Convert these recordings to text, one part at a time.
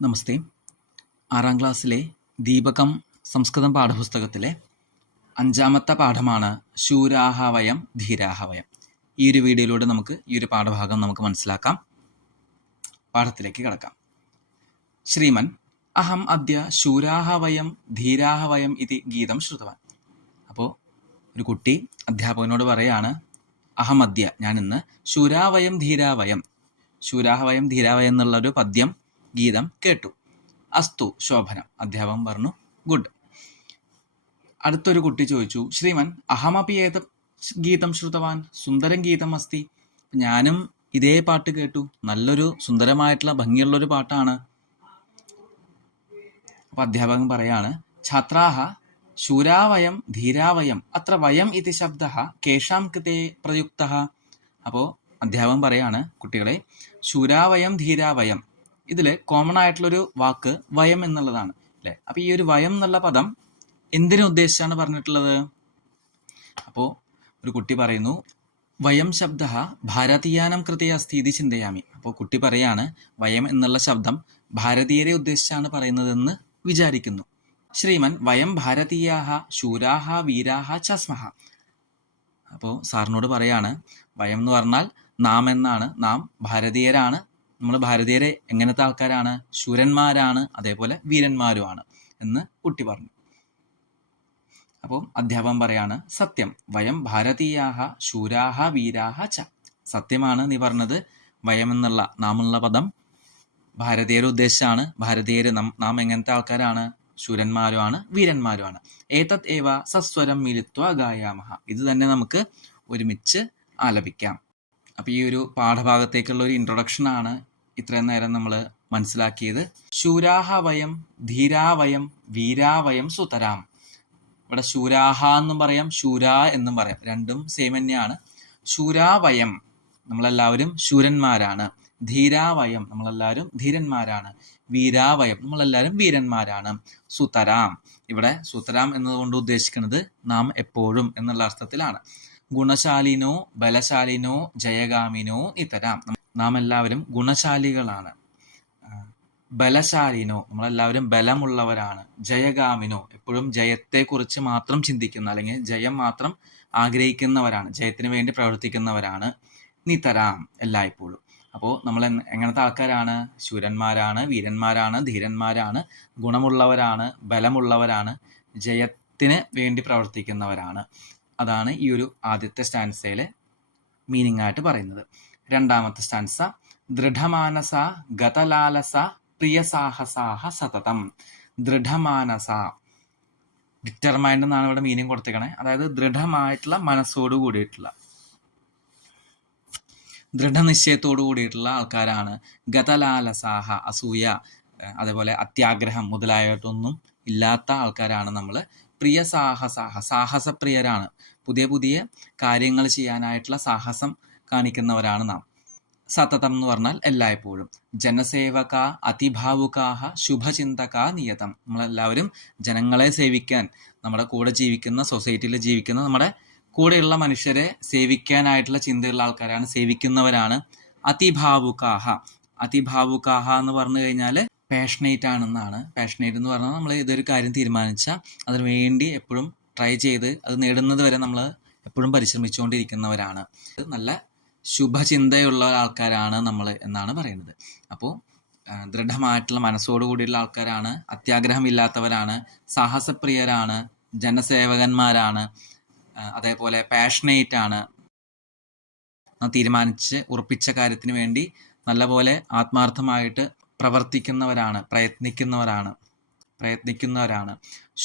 നമസ്തേ. 6ാം ക്ലാസ്സിലെ ദീപകം സംസ്കൃതം പാഠപുസ്തകത്തിലെ 5ാമത്തെ പാഠമാണ് ശൂരാഹ വയം ധീരാഹ വയം. ഈ ഒരു വീഡിയോയിലൂടെ നമുക്ക് ഈ ഒരു പാഠഭാഗം നമുക്ക് മനസ്സിലാക്കാം. പാഠത്തിലേക്ക് കടക്കാം. ശ്രീമൻ അഹം അദ്യ ശൂരാഹ വയം ധീരാഹ വയം ഇതി ഗീതം ശ്രുതവാൻ. അപ്പോൾ ഒരു കുട്ടി അധ്യാപകനോട് പറയാണ്, അഹം അദ്യ, ഞാൻ ഇന്ന് ശൂരാവയം ധീരാവയം, ശൂരാഹവയം ധീരാവയം എന്നുള്ളൊരു പദ്യം ഗീതം കേട്ടു. അസ്തു ശോഭനം. അധ്യാപകൻ പറഞ്ഞു, ഗുഡ്. അടുത്തൊരു കുട്ടി ചോദിച്ചു, ശ്രീമൻ അഹമപി ഏത ഗീതം ശ്രുതവാൻ സുന്ദരം ഗീതം അസ്തി. ഞാനും ഇതേ പാട്ട് കേട്ടു, നല്ലൊരു സുന്ദരമായിട്ടുള്ള ഭംഗിയുള്ളൊരു പാട്ടാണ്. അപ്പൊ അധ്യാപകൻ പറയാണ്, ഛാത്രാഹ ശൂരാവയം ധീരാവയം അത്ര വയം ഇതി ശബ്ദ കേഷാം കൃതേ പ്രയുക്തഃ. അപ്പോൾ അധ്യാപകൻ പറയാണ്, കുട്ടികളെ, ശൂരാവയം ധീരാവയം ഇതിൽ കോമൺ ആയിട്ടുള്ളൊരു വാക്ക് വയം എന്നുള്ളതാണ് അല്ലേ. അപ്പൊ ഈ ഒരു വയം എന്നുള്ള പദം എന്തിനു ഉദ്ദേശിച്ചാണ് പറഞ്ഞിട്ടുള്ളത്? അപ്പോൾ ഒരു കുട്ടി പറയുന്നു, വയം ശബ്ദ ഭാരതീയാനം കൃതേ അസ്തി ഇതി ചിന്തയാമി. അപ്പോൾ കുട്ടി പറയാണ്, വയം എന്നുള്ള ശബ്ദം ഭാരതീയരെ ഉദ്ദേശിച്ചാണ് പറയുന്നതെന്ന് വിചാരിക്കുന്നു. ശ്രീമൻ വയം ഭാരതീയാഹ ശൂരാഹ വീരാഹ ച സ്മഃ. അപ്പോൾ സാറിനോട് പറയാണ്, വയം എന്ന് പറഞ്ഞാൽ നാം എന്നാണ്, നാം ഭാരതീയരാണ്. നമ്മൾ ഭാരതീയരെ എങ്ങനത്തെ ആൾക്കാരാണ്? ശൂരന്മാരാണ്, അതേപോലെ വീരന്മാരുമാണ് എന്ന് കുട്ടി പറഞ്ഞു. അപ്പോൾ അധ്യാപകൻ പറയാണ്, സത്യം, വയം ഭാരതീയാഹ ശൂരാഹ വീരാഹ ച. സത്യമാണ് നീ പറഞ്ഞത്, വയം എന്നുള്ള നാമുള്ള പദം ഭാരതീയരെ ഉദ്ദേശിച്ചാണ്. ഭാരതീയര് നാം എങ്ങനത്തെ ആൾക്കാരാണ്? ശൂരന്മാരുമാണ്, വീരന്മാരുമാണ്. ഏതത് ഏവ സസ്വരം മിലിത്വ ഗായാമഹ. ഇത് തന്നെ നമുക്ക് ഒരുമിച്ച് ആലപിക്കാം. അപ്പോൾ ഈ ഒരു പാഠഭാഗത്തേക്കുള്ള ഒരു ഇൻട്രൊഡക്ഷനാണ് ഇത്രയും നേരം നമ്മൾ മനസ്സിലാക്കിയത്. ശൂരാഹ വയം ധീരാവയം വീരാവയം സുതരാം. ഇവിടെ ശൂരാഹ എന്നും പറയാം, ശൂരാ എന്നും പറയാം, രണ്ടും സെയിം തന്നെയാണ്. ശൂരാവയം നമ്മളെല്ലാവരും ശൂരന്മാരാണ്, ധീരാവയം നമ്മളെല്ലാവരും ധീരന്മാരാണ്, വീരാവയം നമ്മളെല്ലാവരും വീരന്മാരാണ്. സുതരാം, ഇവിടെ സുതരാം എന്നതുകൊണ്ട് ഉദ്ദേശിക്കുന്നത് നാം എപ്പോഴും എന്നുള്ള അർത്ഥത്തിലാണ്. ഗുണശാലിനോ ബലശാലിനോ ജയഗാമിനോ ഇതരാം, നാം എല്ലാവരും ഗുണശാലികളാണ്. ബലശാലിനോ നമ്മളെല്ലാവരും ബലമുള്ളവരാണ്. ജയഗാമിനോ എപ്പോഴും ജയത്തെക്കുറിച്ച് മാത്രം ചിന്തിക്കുന്ന, അല്ലെങ്കിൽ ജയം മാത്രം ആഗ്രഹിക്കുന്നവരാണ്, ജയത്തിന് വേണ്ടി പ്രവർത്തിക്കുന്നവരാണ്. നിതരാം എല്ലായ്പ്പോഴും. അപ്പോൾ നമ്മൾ എങ്ങനത്തെ ആൾക്കാരാണ്? ശൂരന്മാരാണ്, വീരന്മാരാണ്, ധീരന്മാരാണ്, ഗുണമുള്ളവരാണ്, ബലമുള്ളവരാണ്, ജയത്തിന് വേണ്ടി പ്രവർത്തിക്കുന്നവരാണ്. അതാണ് ഈ ഒരു ആദ്യത്തെ സ്റ്റാൻസയിലെ മീനിങ് ആയിട്ട് പറയുന്നത്. രണ്ടാമത്തെ സ്റ്റാൻസ, ദൃഢമാനസ ഗതലാലസ പ്രിയസാഹസാഹ സതതം. ദൃഢമാനസ, ഡിറ്റർമൈൻഡ് എന്നാണ് ഇവിടെ മീനിങ് കൊടുത്തേക്കണേ. അതായത് ദൃഢമായിട്ടുള്ള മനസ്സോട് കൂടിയിട്ടുള്ള, ദൃഢനിശ്ചയത്തോടു കൂടിയിട്ടുള്ള ആൾക്കാരാണ്. ഗതലാലസാഹ, അസൂയ അതേപോലെ അത്യാഗ്രഹം മുതലായിട്ടൊന്നും ഇല്ലാത്ത ആൾക്കാരാണ് നമ്മൾ. പ്രിയ സാഹസാഹ, സാഹസപ്രിയരാണ്. പുതിയ പുതിയ കാര്യങ്ങൾ ചെയ്യാനായിട്ടുള്ള സാഹസം കാണിക്കുന്നവരാണ് നാം. സതതം എന്ന് പറഞ്ഞാൽ എല്ലായ്പ്പോഴും. ജനസേവക അതിഭാവുകാഹ ശുഭചിന്തക നിയതം. നമ്മളെല്ലാവരും ജനങ്ങളെ സേവിക്കാൻ, നമ്മുടെ കൂടെ ജീവിക്കുന്ന, സൊസൈറ്റിയിൽ ജീവിക്കുന്ന നമ്മുടെ കൂടെയുള്ള മനുഷ്യരെ സേവിക്കാനായിട്ടുള്ള ചിന്തയുള്ള ആൾക്കാരാണ്, സേവിക്കുന്നവരാണ്. അതിഭാവുകാഹ, അതിഭാവുകാഹ എന്ന് പറഞ്ഞു കഴിഞ്ഞാൽ പാഷനേറ്റ് ആണെന്നാണ്. പാഷനേറ്റ് എന്ന് പറഞ്ഞാൽ നമ്മൾ ഇതൊരു കാര്യം തീരുമാനിച്ചാൽ അതിനു വേണ്ടി എപ്പോഴും ട്രൈ ചെയ്ത് അത് നേടുന്നത് വരെ നമ്മൾ എപ്പോഴും പരിശ്രമിച്ചുകൊണ്ടിരിക്കുന്നവരാണ്. നല്ല ശുഭചിന്തയുള്ള ആൾക്കാരാണ് നമ്മൾ എന്നാണ് പറയുന്നത്. അപ്പോൾ ദൃഢമായിട്ടുള്ള മനസ്സോടുകൂടിയുള്ള ആൾക്കാരാണ്, അത്യാഗ്രഹമില്ലാത്തവരാണ്, സാഹസപ്രിയരാണ്, ജനസേവകന്മാരാണ്, അതേപോലെ പാഷനേറ്റ് ആണ്. തീരുമാനിച്ച് ഉറപ്പിച്ച കാര്യത്തിന് വേണ്ടി നല്ലപോലെ ആത്മാർത്ഥമായിട്ട് പ്രവർത്തിക്കുന്നവരാണ്, പ്രയത്നിക്കുന്നവരാണ്.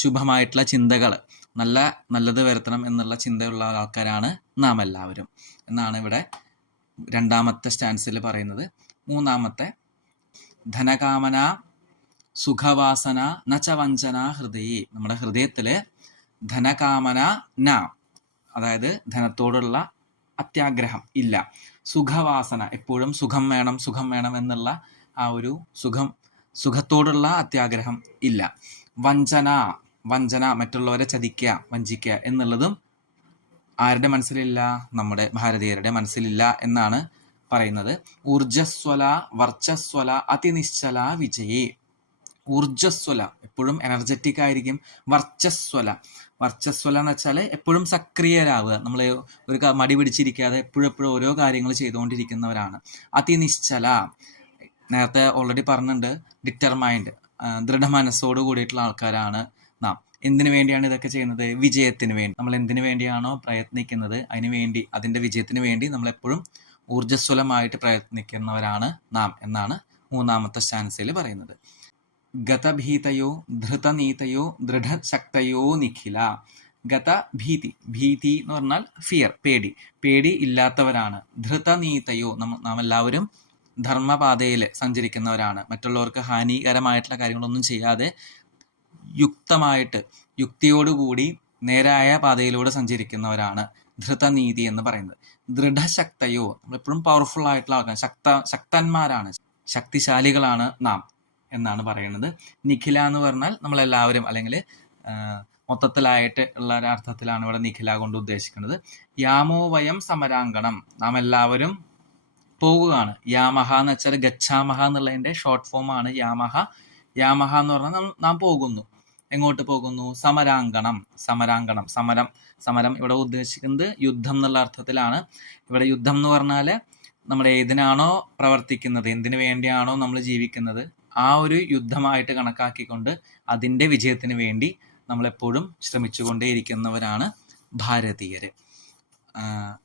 ശുഭമായിട്ടുള്ള ചിന്തകൾ, നല്ലത് വരുത്തണം എന്നുള്ള ചിന്തയുള്ള ആൾക്കാരാണ് നാം എല്ലാവരും എന്നാണ് ഇവിടെ രണ്ടാമത്തെ സ്റ്റാൻസിൽ പറയുന്നത്. മൂന്നാമത്തെ, ധനകാമന സുഖവാസന നച വഞ്ചന ഹൃദയേ. നമ്മുടെ ഹൃദയത്തില് ധനകാമന ന, അതായത് ധനത്തോടുള്ള അത്യാഗ്രഹം ഇല്ല. സുഖവാസന, എപ്പോഴും സുഖം വേണം എന്നുള്ള ആ ഒരു സുഖത്തോടുള്ള അത്യാഗ്രഹം ഇല്ല. വഞ്ചന മറ്റുള്ളവരെ ചതിക്കുക, വഞ്ചിക്കുക എന്നുള്ളതും ആരുടെ മനസ്സിലില്ല? നമ്മുടെ ഭാരതീയരുടെ മനസ്സിലില്ല എന്നാണ് പറയുന്നത്. ഊർജസ്വല വർച്ചസ്വല അതിനിശ്ചല വിജയേ. ഊർജ്ജസ്വല, എപ്പോഴും എനർജറ്റിക് ആയിരിക്കും. വർച്ചസ്വല, വർച്ചസ്വല എന്ന് വെച്ചാൽ എപ്പോഴും സക്രിയരാവുക, നമ്മൾ ഒരു മടി പിടിച്ചിരിക്കാതെ എപ്പോഴും ഓരോ കാര്യങ്ങൾ ചെയ്തുകൊണ്ടിരിക്കുന്നവരാണ്. അതിനിശ്ചല, നേരത്തെ ഓൾറെഡി പറഞ്ഞിട്ടുണ്ട്, ഡിറ്റർമൈൻഡ്, ദൃഢമനസ്സോട് കൂടിയിട്ടുള്ള ആൾക്കാരാണ് നാം. എന്തിനു വേണ്ടിയാണ് ഇതൊക്കെ ചെയ്യുന്നത്? വിജയത്തിന് വേണ്ടി. നമ്മൾ എന്തിനു വേണ്ടിയാണോ പ്രയത്നിക്കുന്നത് അതിനു വേണ്ടി, അതിൻ്റെ വിജയത്തിന് വേണ്ടി നമ്മളെപ്പോഴും ഊർജ്ജസ്വലമായിട്ട് പ്രയത്നിക്കുന്നവരാണ് നാം എന്നാണ് മൂന്നാമത്തെ സ്റ്റാൻസയിൽ പറയുന്നത്. ഗതഭീതയോ ധൃതനീതയോ ദൃഢശക്തയോ നിഖില. ഗതഭീതി, ഭീതി എന്ന് പറഞ്ഞാൽ ഫിയർ, പേടി, പേടി ഇല്ലാത്തവരാണ്. ധൃതനീതയോ, നാം എല്ലാവരും ധർമ്മപാതയിൽ സഞ്ചരിക്കുന്നവരാണ്. മറ്റുള്ളവർക്ക് ഹാനികരമായിട്ടുള്ള കാര്യങ്ങളൊന്നും ചെയ്യാതെ യുക്തമായിട്ട്, യുക്തിയോടുകൂടി നേരായ പാതയിലൂടെ സഞ്ചരിക്കുന്നവരാണ് ധൃതനീതി എന്ന് പറയുന്നത്. ദൃഢശക്തയോ, നമ്മളെപ്പോഴും പവർഫുൾ ആയിട്ടുള്ള ആൾക്കാർ, ശക്തന്മാരാണ്, ശക്തിശാലികളാണ് നാം എന്നാണ് പറയുന്നത്. നിഖില എന്ന് പറഞ്ഞാൽ നമ്മളെല്ലാവരും, അല്ലെങ്കിൽ മൊത്തത്തിലായിട്ട് ഉള്ള ഒരു അർത്ഥത്തിലാണ് ഇവിടെ നിഖില കൊണ്ട് ഉദ്ദേശിക്കുന്നത്. യാമോ വയം സമരാങ്കണം, നാം എല്ലാവരും പോകുകയാണ്. യാമഹ എന്ന് വെച്ചാൽ ഗച്ഛാമഹ എന്നുള്ളതിൻ്റെ ഷോർട്ട് ഫോമാണ് യാമഹ. യാമഹ എന്ന് പറഞ്ഞാൽ നാം പോകുന്നു. എങ്ങോട്ട് പോകുന്നു? സമരാങ്കണം, സമരാങ്കണം, സമരം. സമരം ഇവിടെ ഉദ്ദേശിക്കുന്നത് യുദ്ധം എന്നുള്ള അർത്ഥത്തിലാണ്. ഇവിടെ യുദ്ധം എന്ന് പറഞ്ഞാൽ നമ്മൾ ഏതിനാണോ പ്രവർത്തിക്കുന്നത്, എന്തിനു വേണ്ടിയാണോ നമ്മൾ ജീവിക്കുന്നത്, ആ ഒരു യുദ്ധമായിട്ട് കണക്കാക്കിക്കൊണ്ട് അതിൻ്റെ വിജയത്തിന് വേണ്ടി നമ്മളെപ്പോഴും ശ്രമിച്ചുകൊണ്ടേയിരിക്കുന്നവരാണ് ഭാരതീയർ.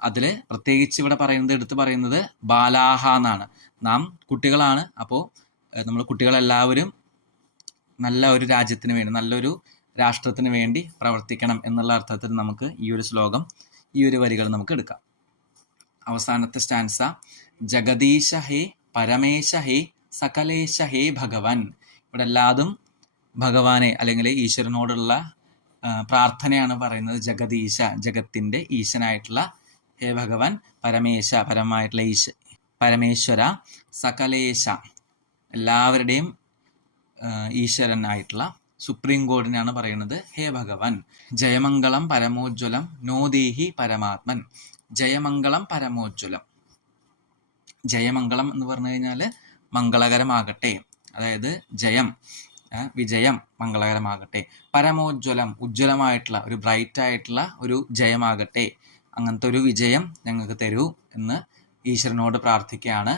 അതിൽ പ്രത്യേകിച്ച് ഇവിടെ പറയുന്നത്, എടുത്തു പറയുന്നത് ബാലാഹ എന്നാണ്. നാം കുട്ടികളാണ്. അപ്പോൾ നമ്മൾ കുട്ടികളെല്ലാവരും നല്ല ഒരു രാജ്യത്തിന് വേണ്ടി, നല്ലൊരു രാഷ്ട്രത്തിന് വേണ്ടി പ്രവർത്തിക്കണം എന്നുള്ള അർത്ഥത്തിൽ നമുക്ക് ഈ ഒരു ശ്ലോകം, ഈ ഒരു വരികൾ നമുക്ക് എടുക്കാം. അവസാനത്തെ സ്റ്റാൻസ, ജഗദീശ ഹേ പരമേശ ഹേ സകലേശ ഹേ ഭഗവൻ. ഇവിടെ എല്ലാതും ഭഗവാനെ അല്ലെങ്കിൽ ഈശ്വരനോടുള്ള പ്രാർത്ഥനയാണ് പറയുന്നത്. ജഗദീശ, ജഗത്തിൻ്റെ ഈശനായിട്ടുള്ള ഹേ ഭഗവാൻ, പരമേശ, പരമായിട്ടുള്ള പരമേശ്വര, സകലേശ, എല്ലാവരുടെയും ഈശ്വരനായിട്ടുള്ള സുപ്രീം കോടതിനാണ് പറയുന്നത് ഹേ ഭഗവാൻ. ജയമംഗളം പരമോജ്വലം നോദേഹി പരമാത്മൻ. ജയമംഗളം പരമോജ്വലം, ജയമംഗളം എന്ന് പറഞ്ഞു കഴിഞ്ഞാൽ മംഗളകരമാകട്ടെ, അതായത് ജയം, വിജയം മംഗളകരമാകട്ടെ. പരമോജ്വലം, ഉജ്ജ്വലമായിട്ടുള്ള ഒരു ബ്രൈറ്റ് ആയിട്ടുള്ള ഒരു ജയമാകട്ടെ, അങ്ങനത്തെ ഒരു വിജയം ഞങ്ങൾക്ക് തരൂ എന്ന് ഈശ്വരനോട് പ്രാർത്ഥിക്കുകയാണ്.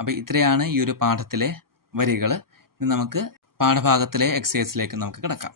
അപ്പം ഇത്രയാണ് ഈ ഒരു പാഠത്തിലെ വരികൾ. ഇനി നമുക്ക് പാഠഭാഗത്തിലെ എക്സസൈസിലേക്ക് നമുക്ക് കിടക്കാം.